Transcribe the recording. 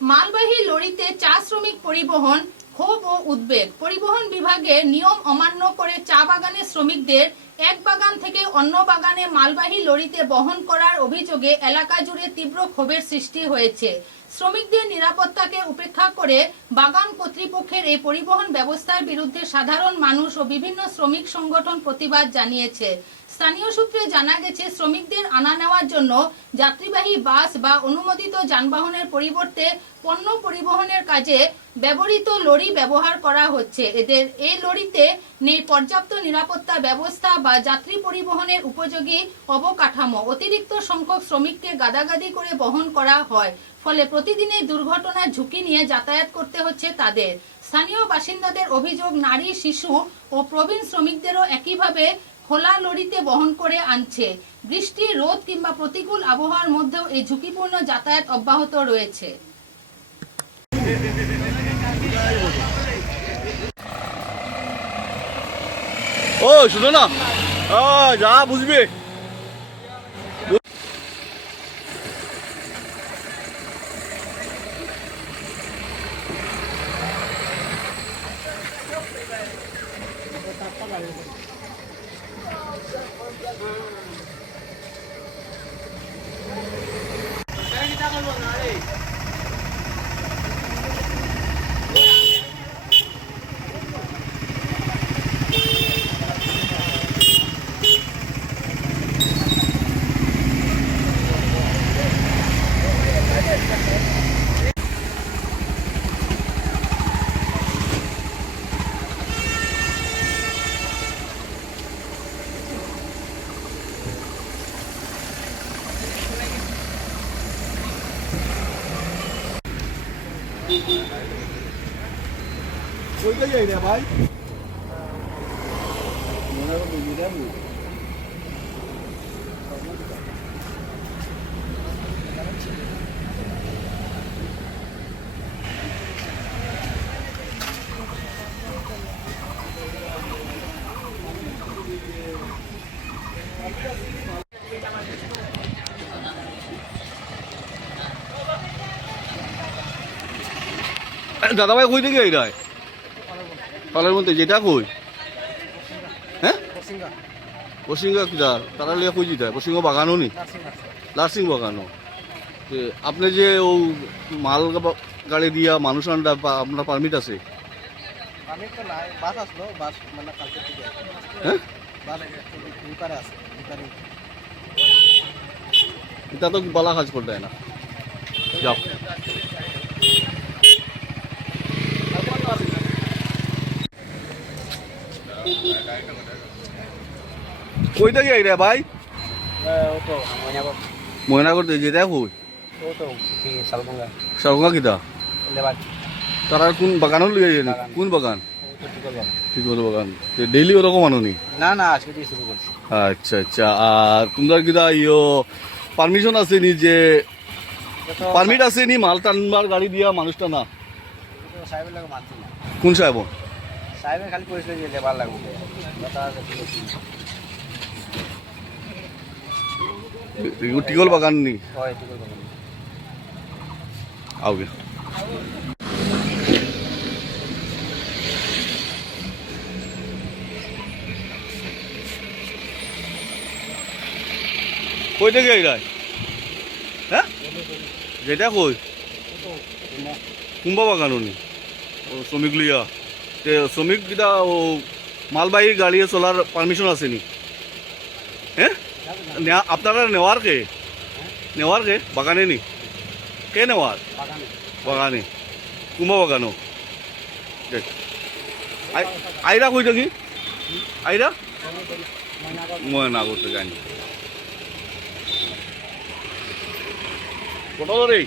মালবাহী লরিতে চা শ্রমিক পরিবহন, ক্ষোভ ও উদ্বেগ। পরিবহন বিভাগের নিয়ম অমান্য করে চা বাগানের শ্রমিকদের এক বাগান থেকে অন্য বাগানে মালবাহী লরিতে বহন করার অভিযোগে এলাকা জুড়ে তীব্র ক্ষোভের সৃষ্টি হয়েছে। শ্রমিকদের নিরাপত্তাকে উপেক্ষা করে বাগান কর্তৃপক্ষের এই পরিবহন ব্যবস্থার বিরুদ্ধে সাধারণ মানুষ ও বিভিন্ন শ্রমিক সংগঠন প্রতিবাদ জানিয়েছে। স্থানীয় সূত্রে জানা গেছে, শ্রমিকদের আনা নেওয়ার জন্য যাত্রীবাহী বাস বা অনুমোদিত যানবাহনের পরিবর্তে পণ্য পরিবহনের কাজে ব্যবহৃত লরি ব্যবহার করা হচ্ছে। এই লরিতে নেই পর্যাপ্ত নিরাপত্তা ব্যবস্থা বা যাত্রী পরিবহনের উপযোগী অবকাঠামো। অতিরিক্ত সংখ্যক শ্রমিককে গাদাগাদি করে বহন করা হয়, ফলে প্রতিদিনই দুর্ঘটনার ঝুঁকি নিয়ে যাতায়াত করতে হচ্ছে তাদের। স্থানীয় বাসিন্দাদের অভিযোগ, নারী, শিশু ও প্রবীণ শ্রমিকদেরও একইভাবে খোলা লরিতে বহন করে আনছে। বৃষ্টি, রোদ কিংবা প্রতিকূল আবহাওয়ার মধ্যেও এই ঝুঁকিপূর্ণ যাতায়াত অব্যাহত রয়েছে। ও শুনো না, যা বুঝবে। कोई तो यही है भाई। दादा भाई कोई तो यही रहा है পালার মধ্যে যেটা কই হ্যাঁ পশ্চিমা কিটা তারা লিয়া কই যেটা পশ্চিমা বাগানও নি লার্সিং বাগানও। আপনি যে ও মাল গাড়ি দিয়া মানুষ আনটা আপনার পারমিট আছে? হ্যাঁ এটা তো বালা কাজ করতে হয় না। যাও কই থেকে আই রে ভাই? ময়না করতে যেটা কই শালগঙ্গা কিটা তারা কোন বাগানও লিয়ে যায়? কোন বাগান? টিকল বাগান। ডেইলি ওরকম আনো নি? না না, আজকে দিয়ে শুরু করছি। আচ্ছা আচ্ছা। আর তোমরা কিটা পারমিশন আছে নি, যে পারমিট আছে নি মাল টানবার গাড়ি দিয়া মানুষটা না? সাহেবের লাগে মানছি না। কোন সাহেব? সাহেবের খালি কইছিল যে লেবার লাগবে। টিকল বাগান নি? হয় টিকল বাগান। आओगे কই থেকে আইরা? হ্যাঁ যেটা কই কুম্বা বাগানো নি? ও শ্রমিক লিয়া শ্রমিক কিটা ও মালবাহী গাড়ি চলার পারমিশন আছে নি? হ্যাঁ আপনারা নেওয়ার কে? নেওয়ার কে বাগানে নি? কে নেওয়ার? বাগানে কুম্বা বাগানো। আইরা কই দেখি আইরা ময়না করতে জানি কত রে?